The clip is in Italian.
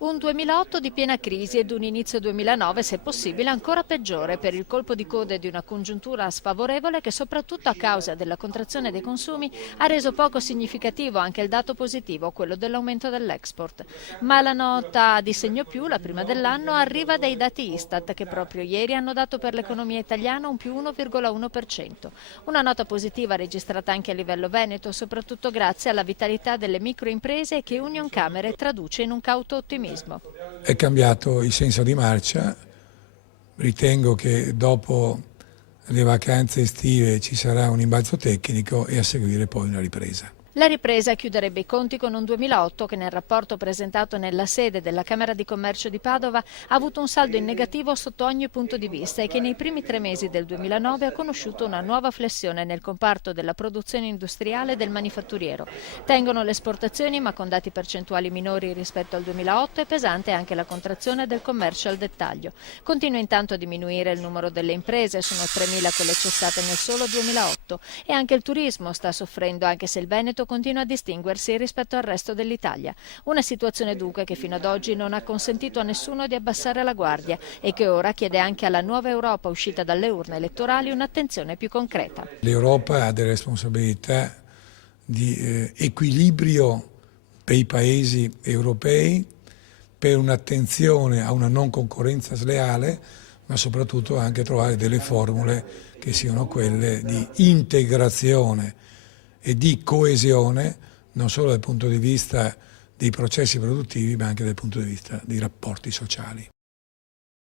Un 2008 di piena crisi ed un inizio 2009, se possibile, ancora peggiore per il colpo di coda di una congiuntura sfavorevole che, soprattutto a causa della contrazione dei consumi, ha reso poco significativo anche il dato positivo, quello dell'aumento dell'export. Ma la nota di segno più, la prima dell'anno, arriva dai dati Istat che proprio ieri hanno dato per l'economia italiana un più 1,1%. Una nota positiva registrata anche a livello veneto, soprattutto grazie alla vitalità delle microimprese che Unioncamere traduce in un cauto ottimismo. È cambiato il senso di marcia, ritengo che dopo le vacanze estive ci sarà un imbalzo tecnico e a seguire poi una ripresa. La ripresa chiuderebbe i conti con un 2008 che nel rapporto presentato nella sede della Camera di Commercio di Padova ha avuto un saldo in negativo sotto ogni punto di vista e che nei primi 3 mesi del 2009 ha conosciuto una nuova flessione nel comparto della produzione industriale e del manifatturiero. Tengono le esportazioni ma con dati percentuali minori rispetto al 2008 e pesante anche la contrazione del commercio al dettaglio. Continua intanto a diminuire il numero delle imprese, sono 3.000 quelle cessate nel solo 2008 e anche il turismo sta soffrendo anche se il Veneto continua a distinguersi rispetto al resto dell'Italia. Una situazione dunque che fino ad oggi non ha consentito a nessuno di abbassare la guardia e che ora chiede anche alla nuova Europa uscita dalle urne elettorali un'attenzione più concreta. L'Europa ha delle responsabilità di equilibrio per i paesi europei, per un'attenzione a una non concorrenza sleale, ma soprattutto anche trovare delle formule che siano quelle di integrazione e di coesione, non solo dal punto di vista dei processi produttivi, ma anche dal punto di vista dei rapporti sociali.